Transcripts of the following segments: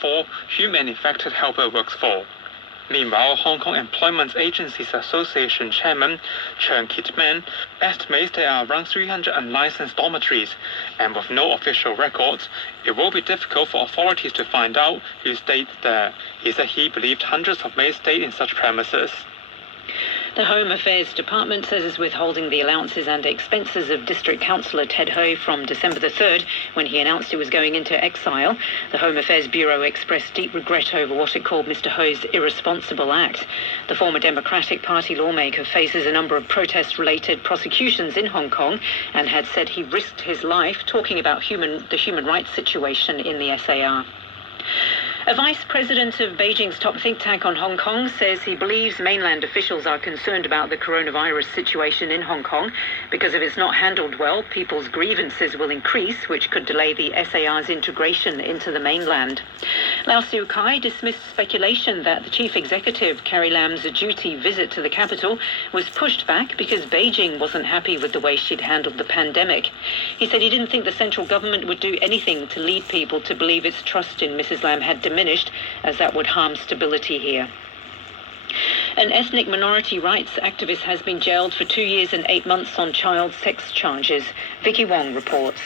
4 human infected helper works for. Meanwhile, Hong Kong Employment Agencies Association Chairman Chen Kit-man estimates there are around 300 unlicensed dormitories, and with no official records, it will be difficult for authorities to find out who stayed there. He said he believed hundreds of maids stayed in such premises. The Home Affairs Department says it's withholding the allowances and expenses of District Councillor Ted Hui from December the 3rd, when he announced he was going into exile. The Home Affairs Bureau expressed deep regret over what it called Mr Hui's irresponsible act. The former Democratic Party lawmaker faces a number of protest-related prosecutions in Hong Kong and had said he risked his life talking about the human rights situation in the SAR. A vice president of Beijing's top think tank on Hong Kong says he believes mainland officials are concerned about the coronavirus situation in Hong Kong because if it's not handled well, people's grievances will increase, which could delay the SAR's integration into the mainland. Lau Siu Kai dismissed speculation that the chief executive, Carrie Lam's duty visit to the capital was pushed back because Beijing wasn't happy with the way she'd handled the pandemic. He said he didn't think the central government would do anything to lead people to believe its trust in Mrs. Lam had diminished, as that would harm stability here. An ethnic minority rights activist has been jailed for 2 years and 8 months on child sex charges. Vicky Wong reports.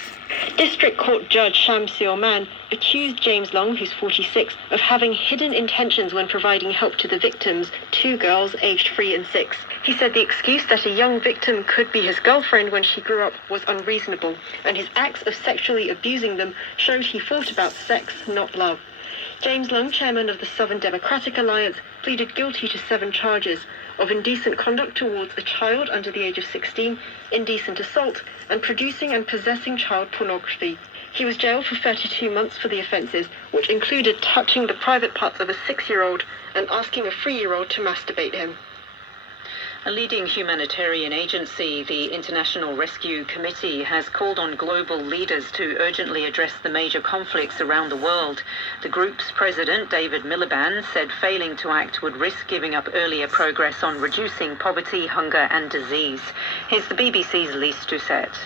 District Court Judge Sham Seo-man accused James Long, who's 46, of having hidden intentions when providing help to the victims, 2 girls aged 3 and 6. He said the excuse that a young victim could be his girlfriend when she grew up was unreasonable, and his acts of sexually abusing them showed he thought about sex, not love. James Long, chairman of the Southern Democratic Alliance, pleaded guilty to 7 charges of indecent conduct towards a child under the age of 16, indecent assault, and producing and possessing child pornography. He was jailed for 32 months for the offences, which included touching the private parts of a 6-year-old and asking a 3-year-old to masturbate him. A leading humanitarian agency, the International Rescue Committee, has called on global leaders to urgently address the major conflicts around the world. The group's president, David Miliband, said failing to act would risk giving up earlier progress on reducing poverty, hunger and disease. Here's the BBC's Lise Doucette.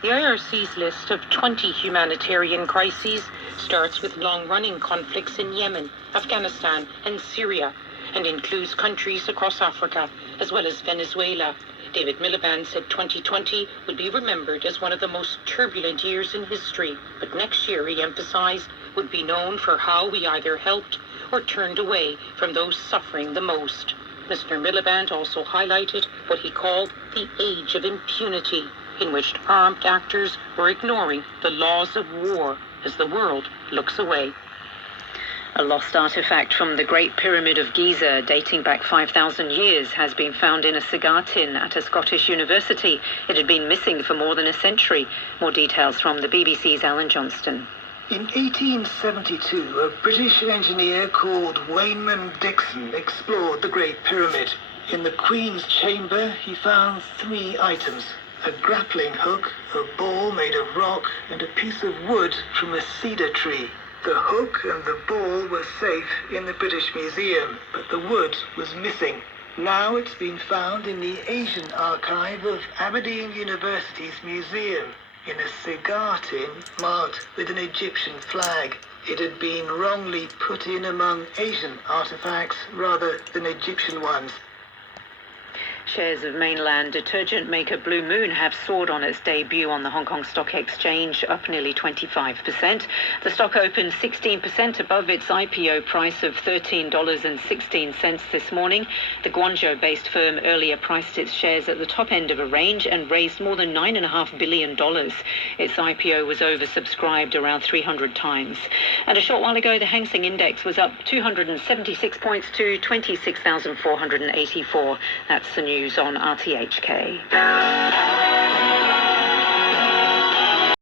The IRC's list of 20 humanitarian crises starts with long-running conflicts in Yemen, Afghanistan and Syria, and includes countries across Africa, as well as Venezuela. David Miliband said 2020 would be remembered as one of the most turbulent years in history, but next year, he emphasized, would be known for how we either helped or turned away from those suffering the most. Mr. Miliband also highlighted what he called the age of impunity, in which armed actors were ignoring the laws of war as the world looks away. A lost artifact from the Great Pyramid of Giza, dating back 5,000 years, has been found in a cigar tin at a Scottish university. It had been missing for more than a century. More details from the BBC's Alan Johnston. In 1872, a British engineer called Wayman Dixon explored the Great Pyramid. In the Queen's chamber, he found 3 items: a grappling hook, a ball made of rock, and a piece of wood from a cedar tree. The hook and the ball were safe in the British Museum, but the wood was missing. Now it's been found in the Asian archive of Aberdeen University's museum, in a cigar tin marked with an Egyptian flag. It had been wrongly put in among Asian artifacts rather than Egyptian ones. Shares of mainland detergent maker Blue Moon have soared on its debut on the Hong Kong Stock Exchange, up nearly 25%. The stock opened 16% above its IPO price of $13.16 this morning. The Guangzhou-based firm earlier priced its shares at the top end of a range and raised more than $9.5 billion. Its IPO was oversubscribed around 300 times. And a short while ago, the Hang Seng Index was up 276 points to 26,484. That's the news on RTHK.